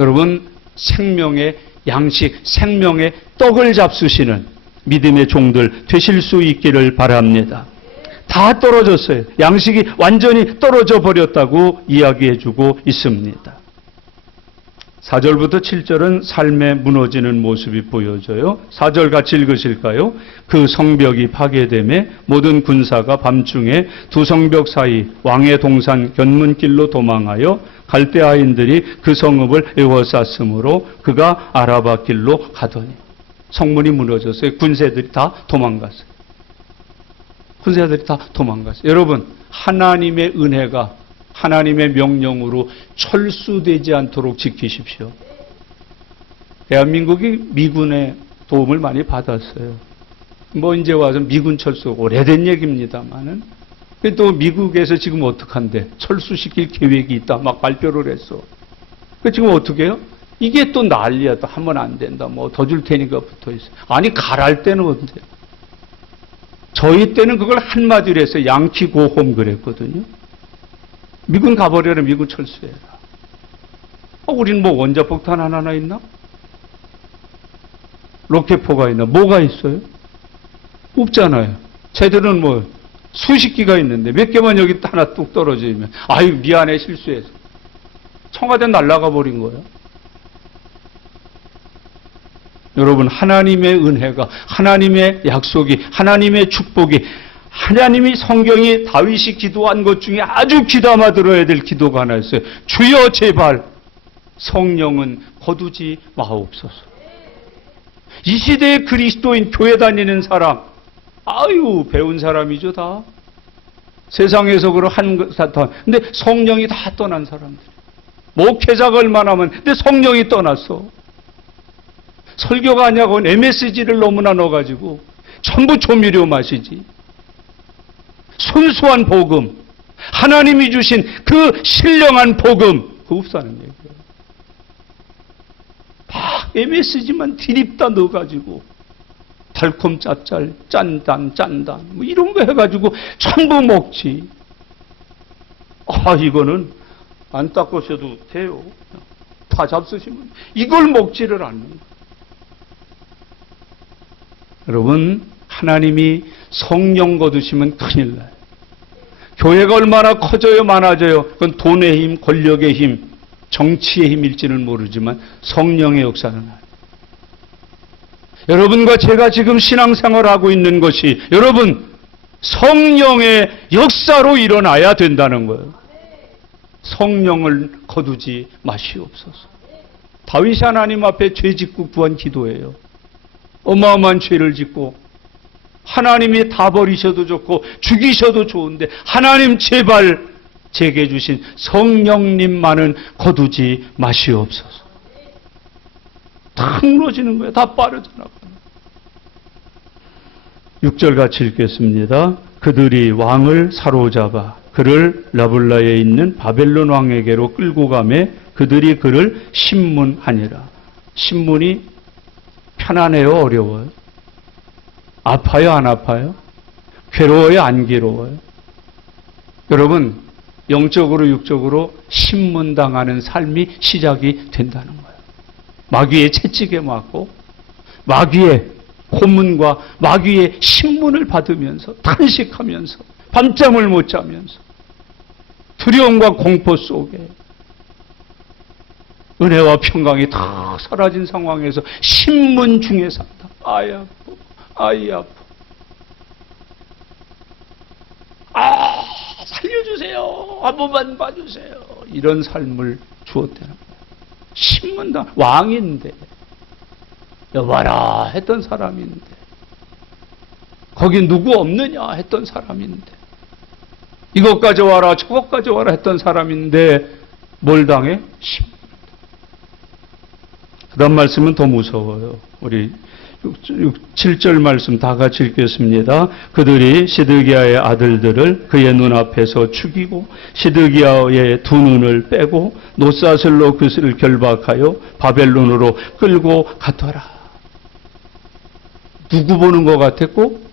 여러분 생명의 양식, 생명의 떡을 잡수시는 믿음의 종들 되실 수 있기를 바랍니다. 다 떨어졌어요. 양식이 완전히 떨어져 버렸다고 이야기해주고 있습니다. 4절부터 7절은 삶에 무너지는 모습이 보여져요. 4절 같이 읽으실까요? 그 성벽이 파괴됨에 모든 군사가 밤중에 두 성벽 사이 왕의 동산 견문길로 도망하여 갈대아인들이 그 성읍을 에워쌌으므로 그가 아라바 길로 가더니 성문이 무너졌어요. 군사들이 다 도망갔어요. 군사들이 다 도망갔어요. 여러분 하나님의 은혜가 하나님의 명령으로 철수되지 않도록 지키십시오. 대한민국이 미군의 도움을 많이 받았어요. 뭐 이제 와서 미군 철수 오래된 얘기입니다만은 또 미국에서 지금 어떡한데 철수시킬 계획이 있다 막 발표를 했어. 그 지금 어떻게 해요? 이게 또 난리야. 또 하면 안 된다. 뭐 더 줄 테니까 붙어 있어. 아니 가랄 때는 언제? 저희 때는 그걸 한마디로 해서 양키 고홈 그랬거든요. 미군 가버려라. 미군 철수해라. 우린 뭐 원자폭탄 하나 있나? 로켓포가 있나? 뭐가 있어요? 없잖아요. 쟤들은 뭐 수십 기가 있는데 몇 개만 여기 하나 뚝 떨어지면 아유 미안해 실수해서 청와대 날아가 버린 거예요. 여러분 하나님의 은혜가 하나님의 약속이 하나님의 축복이 하나님이 성경이 다윗이 기도한 것 중에 아주 귀담아 들어야 될 기도가 하나 있어요. 주여 제발 성령은 거두지 마옵소서. 이 시대의 그리스도인 교회 다니는 사람 아유 배운 사람이죠 다. 세상에서 그런 한 사탄. 근데 성령이 다 떠난 사람들. 목회자가 얼마나 하면 근데 성령이 떠났어. 설교가 아니고 MSG를 너무나 넣어가지고 전부 조미료 맛이지. 순수한 복음, 하나님이 주신 그 신령한 복음, 그거 없다는 얘기예요. 막 MSG만 디립다 넣어가지고 달콤 짭짤, 짠단 뭐 이런 거 해가지고 전부 먹지. 이거는 안 닦으셔도 돼요. 다 잡수시면 이걸 먹지를 않는 거예요. 여러분 하나님이 성령 거두시면 큰일 나요. 교회가 얼마나 커져요 많아져요. 그건 돈의 힘, 권력의 힘, 정치의 힘일지는 모르지만 성령의 역사는 아니에요. 여러분과 제가 지금 신앙생활하고 있는 것이 여러분 성령의 역사로 일어나야 된다는 거예요. 성령을 거두지 마시옵소서. 다윗이 하나님 앞에 죄 짓고 구한 기도예요. 어마어마한 죄를 짓고 하나님이 다 버리셔도 좋고 죽이셔도 좋은데 하나님 제발 제게 주신 성령님만은 거두지 마시옵소서. 다 무너지는 거예요. 다 빠져나가요. 6절 같이 읽겠습니다. 그들이 왕을 사로잡아 그를 라블라에 있는 바벨론 왕에게로 끌고 가매 그들이 그를 신문하니라. 신문이 편안해요? 어려워요? 아파요? 안 아파요? 괴로워요? 안 괴로워요? 여러분 영적으로 육적으로 신문당하는 삶이 시작이 된다는 거예요. 마귀의 채찍에 맞고 마귀의 고문과 마귀의 신문을 받으면서 탄식하면서 밤잠을 못 자면서 두려움과 공포 속에 은혜와 평강이 다 사라진 상황에서 신문 중에 산다. 아이 아파. 아이 아파. 살려주세요. 한 번만 봐주세요. 이런 삶을 주었다는 거예요. 신문당 왕인데 여봐라 했던 사람인데 거기 누구 없느냐 했던 사람인데 이것 가져와라 저것 가져와라 했던 사람인데 뭘 당해? 신문. 그 다음 말씀은 더 무서워요. 우리 7절 말씀 다 같이 읽겠습니다. 그들이 시드기야의 아들들을 그의 눈앞에서 죽이고 시드기야의 두 눈을 빼고 노사슬로 그를 결박하여 바벨론으로 끌고 갔더라. 누구 보는 것 같았고?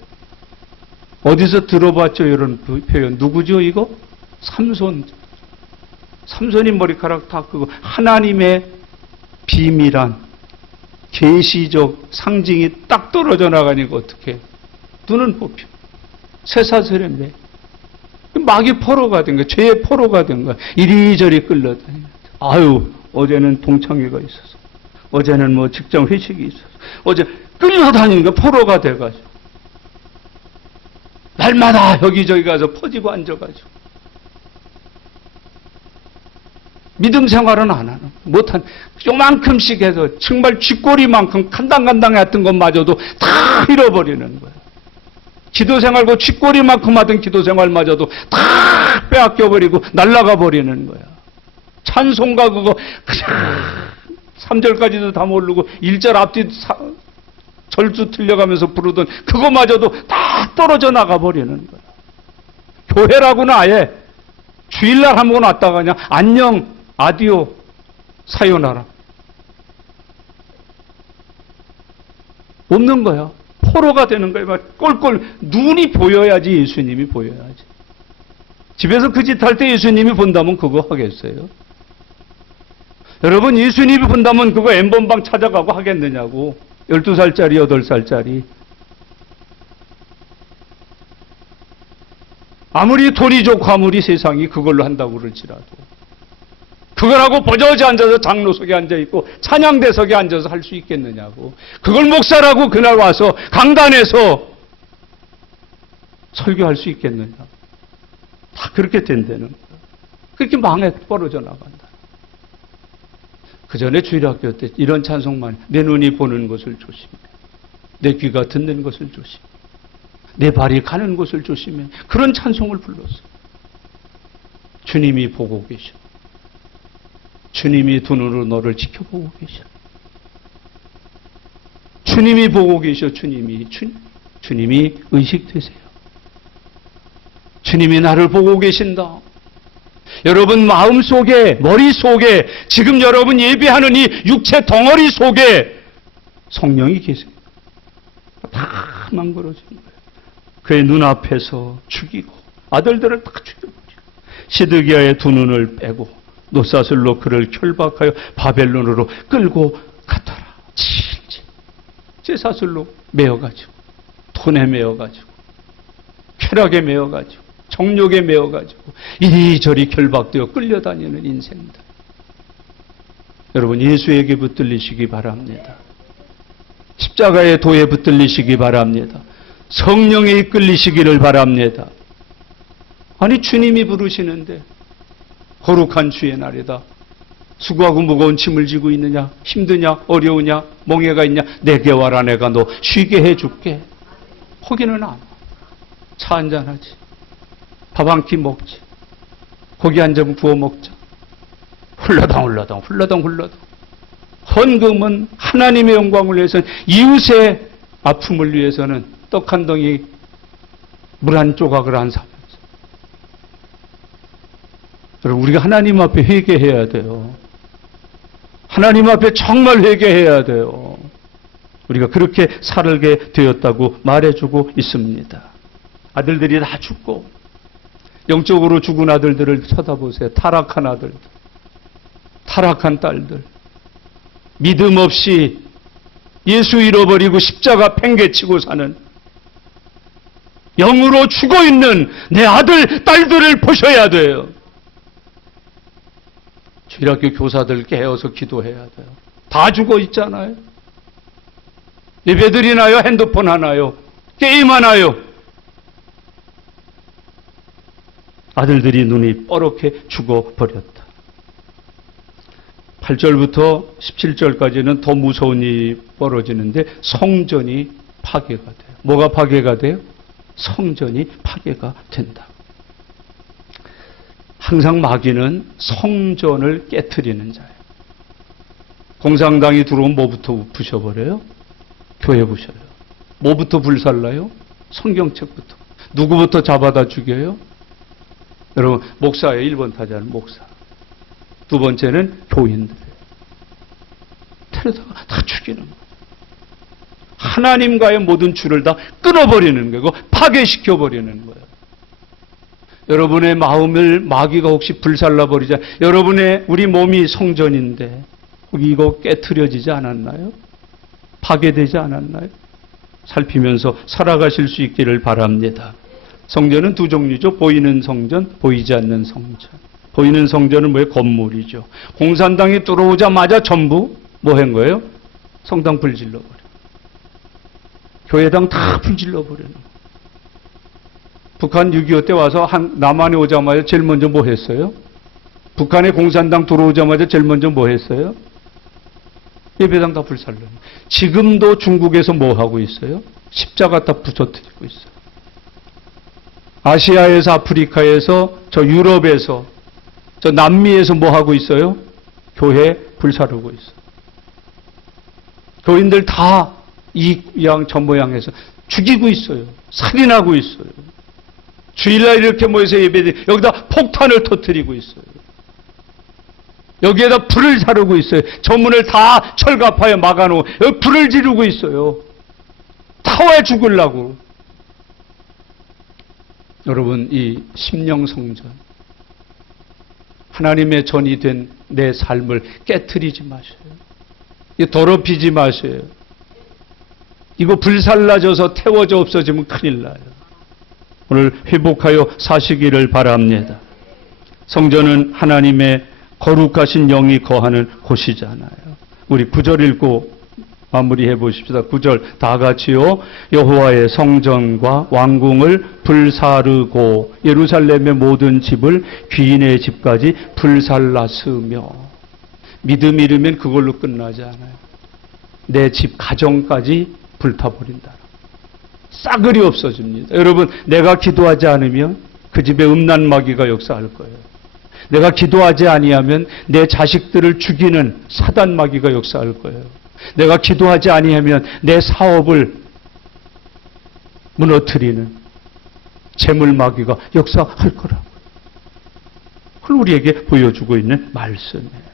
어디서 들어봤죠? 이런 표현. 누구죠 이거? 삼손이 머리카락 다 끄고 하나님의 비밀한 계시적 상징이 딱 떨어져 나가니까 어떻게 눈은 뽑혀. 쇠사슬에 매. 막이 포로가 된 거야. 죄의 포로가 된 거야. 이리저리 끌려다니는. 아유, 어제는 동창회가 있어서, 어제는 뭐 직장 회식이 있어서, 어제 끌려다니니까 포로가 돼가지고 날마다 여기저기 가서 퍼지고 앉아가지고 믿음 생활은 안 하는, 못한, 요만큼씩 해서 정말 쥐꼬리만큼 간당간당했던 것마저도 다 잃어버리는 거예요. 기도 생활고 쥐꼬리만큼 하던 기도 생활마저도 다 빼앗겨버리고 날아가 버리는 거야. 찬송가 그거 그냥 3절까지도 다 모르고 1절 앞뒤 절주 틀려가면서 부르던 그거마저도 다 떨어져 나가 버리는 거야. 교회라고는 아예 주일날 한 번 왔다가 그냥 안녕 아디오 사요나라 없는 거야. 포로가 되는 거야. 꼴꼴 눈이 보여야지. 예수님이 보여야지. 집에서 그 짓 할 때 예수님이 본다면 그거 하겠어요? 여러분, 예수님이 본다면 그거 엠번방 찾아가고 하겠느냐고. 12살짜리 8살짜리 아무리 돈이 좋고 아무리 세상이 그걸로 한다고 그럴지라도 그걸 하고 버저지 앉아서 장로석에 앉아있고 찬양대석에 앉아서 할 수 있겠느냐고. 그걸 목사라고 그날 와서 강단에서 설교할 수 있겠느냐. 다 그렇게 된다는 거야. 그렇게 망해 벌어져 나간다. 그 전에 주일학교 때 이런 찬송만, 내 눈이 보는 것을 조심해, 내 귀가 듣는 것을 조심해, 내 발이 가는 곳을 조심해. 그런 찬송을 불렀어. 주님이 보고 계셔. 주님이 두 눈으로 너를 지켜보고 계셔. 주님이 보고 계셔. 주님이 의식되세요. 주님이 나를 보고 계신다. 여러분 마음속에, 머릿속에, 지금 여러분 예배하는 이 육체 덩어리 속에 성령이 계세요. 다 망가져진 거예요. 그의 눈앞에서 죽이고 아들들을 다 죽여버리고 시드기야의 두 눈을 빼고 노사슬로 그를 결박하여 바벨론으로 끌고 갔더라. 쇠사슬로 매어가지고, 돈에 매어가지고, 쾌락에 매어가지고, 정욕에 매어가지고 이리저리 결박되어 끌려다니는 인생들. 여러분 예수에게 붙들리시기 바랍니다. 십자가의 도에 붙들리시기 바랍니다. 성령에 이끌리시기를 바랍니다. 아니 주님이 부르시는데 거룩한 주의 날이다. 수고하고 무거운 짐을 지고 있느냐? 힘드냐? 어려우냐? 멍해가 있냐? 내게 와라. 내가 너 쉬게 해줄게. 거기는 안 와. 차 한잔 하지. 밥 한 끼 먹지. 고기 한 점 구워 먹자. 훌러덩. 헌금은 하나님의 영광을 위해서는, 이웃의 아픔을 위해서는 떡 한 덩이, 물 한 조각을 안 사면서. 여러분, 우리가 하나님 앞에 회개해야 돼요. 하나님 앞에 정말 회개해야 돼요. 우리가 그렇게 살게 되었다고 말해주고 있습니다. 아들들이 다 죽고, 영적으로 죽은 아들들을 쳐다보세요. 타락한 아들들, 타락한 딸들, 믿음 없이 예수 잃어버리고 십자가 팽개치고 사는, 영으로 죽어있는 내 아들, 딸들을 보셔야 돼요. 주일학교 교사들 깨어서 기도해야 돼요. 다 죽어 있잖아요. 예배드리나요? 핸드폰 하나요? 게임 하나요? 아들들이 눈이 뻐렇게 죽어버렸다. 8절부터 17절까지는 더 무서운 일이 벌어지는데 성전이 파괴가 돼요. 뭐가 파괴가 돼요? 성전이 파괴가 된다. 항상 마귀는 성전을 깨트리는 자예요. 공산당이 들어오면 뭐부터 부셔버려요? 교회 보셔요. 뭐부터 불살라요? 성경책부터. 누구부터 잡아다 죽여요? 여러분, 목사예요. 1번 타자는 목사. 두 번째는 교인들. 테러다가 다 죽이는 거예요. 하나님과의 모든 줄을 다 끊어버리는 거고 파괴시켜버리는 거예요. 여러분의 마음을 마귀가 혹시 불살라버리자. 여러분의 우리 몸이 성전인데 혹시 이거 깨트려지지 않았나요? 파괴되지 않았나요? 살피면서 살아가실 수 있기를 바랍니다. 성전은 두 종류죠. 보이는 성전, 보이지 않는 성전. 보이는 성전은 뭐예요? 건물이죠. 공산당이 들어오자마자 전부 뭐 한 거예요? 성당 불질러버려. 교회당 다 불질러버리는 거예요. 북한 6.25 때 와서 남한에 오자마자 제일 먼저 뭐 했어요? 북한에 공산당 들어오자마자 제일 먼저 뭐 했어요? 예배당 다 불살르는. 지금도 중국에서 뭐 하고 있어요? 십자가 다 부서뜨리고 있어요. 아시아에서, 아프리카에서, 저 유럽에서, 저 남미에서 뭐 하고 있어요? 교회 불사르고 있어요. 교인들 다 이 양 저 모양해서 죽이고 있어요. 살인하고 있어요. 주일날 이렇게 모여서 예배드 여기다 폭탄을 터뜨리고 있어요. 여기에다 불을 사르고 있어요. 저 문을 다 철갑하여 막아놓고 여기 불을 지르고 있어요. 타와 죽으려고. 여러분, 이 심령성전, 하나님의 전이 된 내 삶을 깨트리지 마세요. 더럽히지 마세요. 이거 불살라져서 태워져 없어지면 큰일 나요. 오늘 회복하여 사시기를 바랍니다. 성전은 하나님의 거룩하신 영이 거하는 곳이잖아요. 우리 9절 읽고 마무리해 보십시다. 9절 다 같이요. 여호와의 성전과 왕궁을 불사르고 예루살렘의 모든 집을 귀인의 집까지 불살랐으며. 믿음 잃으면 그걸로 끝나지 않아요. 내 집 가정까지 불타버린다. 싸그리 없어집니다. 여러분, 내가 기도하지 않으면 그 집에 음란 마귀가 역사할 거예요. 내가 기도하지 아니하면 내 자식들을 죽이는 사단 마귀가 역사할 거예요. 내가 기도하지 아니하면 내 사업을 무너뜨리는 재물 마귀가 역사할 거라고요. 그걸 우리에게 보여주고 있는 말씀이에요.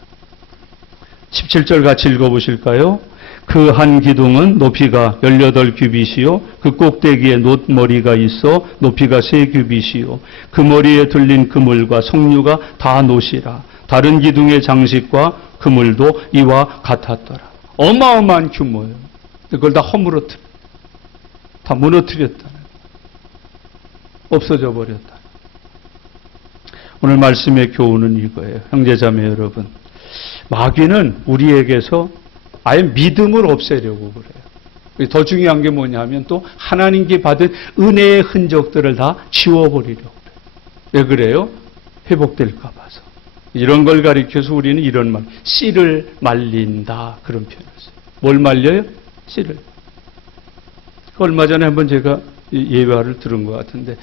17절 같이 읽어보실까요? 그 한 기둥은 높이가 18규빗이요. 그 꼭대기에 놋머리가 있어 높이가 3규빗이요. 그 머리에 들린 그물과 석류가 다 놋이라. 다른 기둥의 장식과 그물도 이와 같았더라. 어마어마한 규모예요. 그걸 다 허물어뜨려. 다 무너뜨렸다. 없어져 버렸다. 오늘 말씀의 교훈은 이거예요. 형제자매 여러분. 마귀는 우리에게서 아예 믿음을 없애려고 그래요. 더 중요한 게 뭐냐면 또 하나님께 받은 은혜의 흔적들을 다 지워버리려고 그래요. 왜 그래요? 회복될까 봐서. 이런 걸 가리켜서 우리는 이런 말, 씨를 말린다. 그런 표현을 써요. 뭘 말려요? 씨를. 얼마 전에 한번 제가 예화를 들은 것 같은데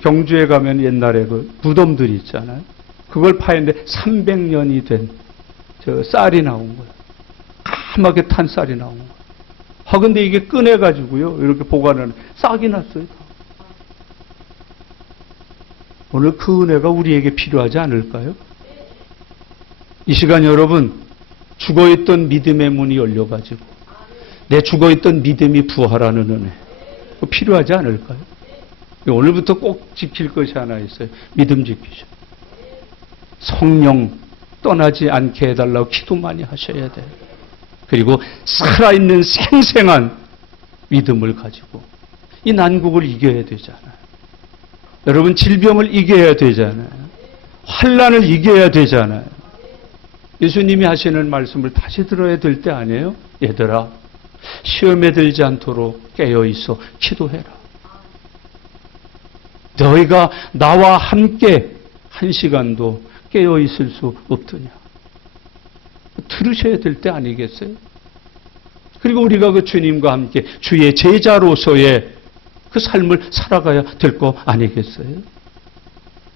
경주에 가면 옛날에 그 무덤들이 있잖아요. 그걸 파는데 300년이 된 저 쌀이 나온 거예요. 까맣게 탄 쌀이 나온 거예요. 근데 이게 꺼내가지고요. 이렇게 보관하는 싹이 났어요. 오늘 그 은혜가 우리에게 필요하지 않을까요? 이 시간 여러분, 죽어있던 믿음의 문이 열려가지고 내 죽어있던 믿음이 부활하는 은혜 필요하지 않을까요? 오늘부터 꼭 지킬 것이 하나 있어요. 믿음 지키셔. 성령 떠나지 않게 해달라고 기도 많이 하셔야 돼요. 그리고 살아있는 생생한 믿음을 가지고 이 난국을 이겨야 되잖아요. 여러분, 질병을 이겨야 되잖아요. 환난을 이겨야 되잖아요. 예수님이 하시는 말씀을 다시 들어야 될 때 아니에요? 얘들아, 시험에 들지 않도록 깨어있어 기도해라. 너희가 나와 함께 한 시간도 깨어있을 수 없더냐. 들으셔야 될 때 아니겠어요? 그리고 우리가 그 주님과 함께 주의 제자로서의 그 삶을 살아가야 될 거 아니겠어요?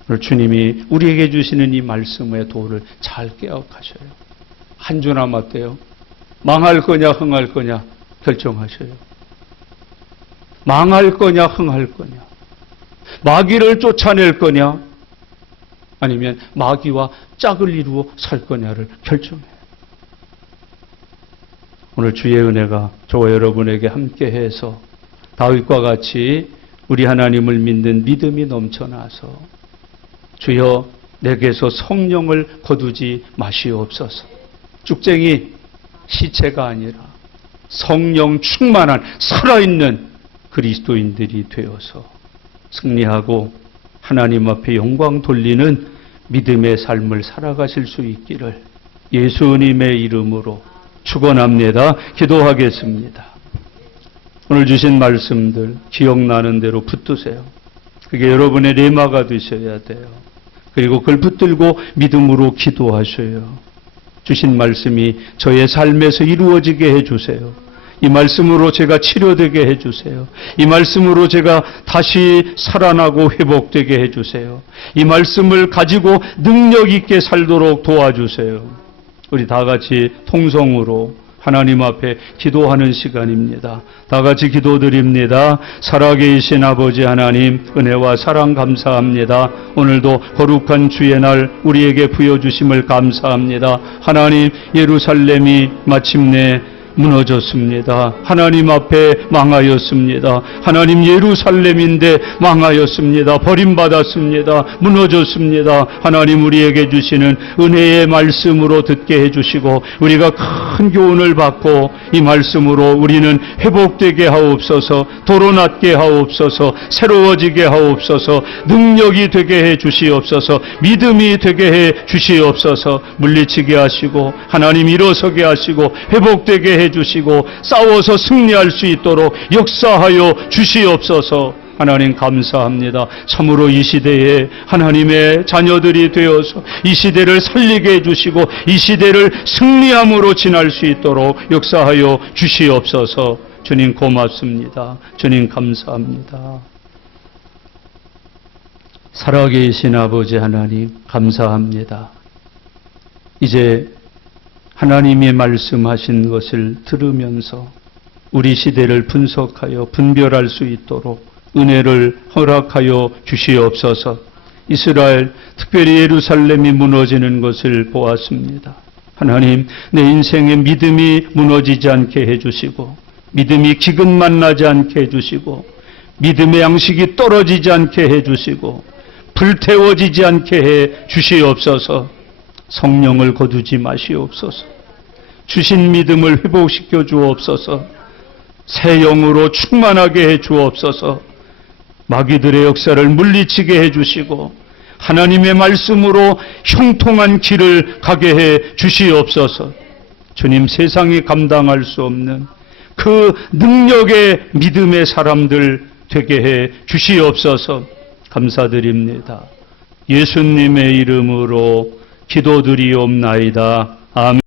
오늘 주님이 우리에게 주시는 이 말씀의 도를 잘 깨어가셔요. 한 주 남았대요. 망할 거냐 흥할 거냐 결정하셔요. 망할 거냐, 흥할 거냐. 마귀를 쫓아낼 거냐, 아니면 마귀와 짝을 이루어 살 거냐를 결정해요. 오늘 주의 은혜가 저와 여러분에게 함께해서 다윗과 같이 우리 하나님을 믿는 믿음이 넘쳐나서 주여 내게서 성령을 거두지 마시옵소서. 쭉쟁이 시체가 아니라 성령 충만한 살아있는 그리스도인들이 되어서 승리하고 하나님 앞에 영광 돌리는 믿음의 삶을 살아가실 수 있기를 예수님의 이름으로 축원합니다. 기도하겠습니다. 오늘 주신 말씀들 기억나는 대로 붙드세요. 그게 여러분의 레마가 되셔야 돼요. 그리고 그걸 붙들고 믿음으로 기도하셔요. 주신 말씀이 저의 삶에서 이루어지게 해주세요. 이 말씀으로 제가 치료되게 해주세요. 이 말씀으로 제가 다시 살아나고 회복되게 해주세요. 이 말씀을 가지고 능력 있게 살도록 도와주세요. 우리 다 같이 통성으로 하나님 앞에 기도하는 시간입니다. 다 같이 기도드립니다. 살아계신 아버지 하나님, 은혜와 사랑 감사합니다. 오늘도 거룩한 주의 날 우리에게 부여주심을 감사합니다. 하나님, 예루살렘이 마침내 무너졌습니다. 하나님 앞에 망하였습니다. 하나님, 예루살렘인데 망하였습니다. 버림받았습니다. 무너졌습니다. 하나님, 우리에게 주시는 은혜의 말씀으로 듣게 해주시고 우리가 큰 교훈을 받고 이 말씀으로 우리는 회복되게 하옵소서, 도로낫게 하옵소서, 새로워지게 하옵소서, 능력이 되게 해 주시옵소서, 믿음이 되게 해 주시옵소서, 물리치게 하시고 하나님 일어서게 하시고 회복되게 해 주시고 싸워서 승리할 수 있도록 역사하여 주시옵소서. 하나님 감사합니다. 참으로 이 시대에 하나님의 자녀들이 되어서 이 시대를 살리게 해주시고 이 시대를 승리함으로 지날 수 있도록 역사하여 주시옵소서. 주님 고맙습니다. 주님 감사합니다. 살아계신 아버지 하나님 감사합니다. 이제 하나님이 말씀하신 것을 들으면서 우리 시대를 분석하여 분별할 수 있도록 은혜를 허락하여 주시옵소서. 이스라엘, 특별히 예루살렘이 무너지는 것을 보았습니다. 하나님, 내 인생의 믿음이 무너지지 않게 해주시고 믿음이 기근만 나지 않게 해주시고 믿음의 양식이 떨어지지 않게 해주시고 불태워지지 않게 해 주시옵소서. 성령을 거두지 마시옵소서. 주신 믿음을 회복시켜 주옵소서. 새 영으로 충만하게 해 주옵소서. 마귀들의 역사를 물리치게 해 주시고 하나님의 말씀으로 형통한 길을 가게 해 주시옵소서. 주님, 세상이 감당할 수 없는 그 능력의 믿음의 사람들 되게 해 주시옵소서. 감사드립니다. 예수님의 이름으로 기도드리옵나이다. 아멘.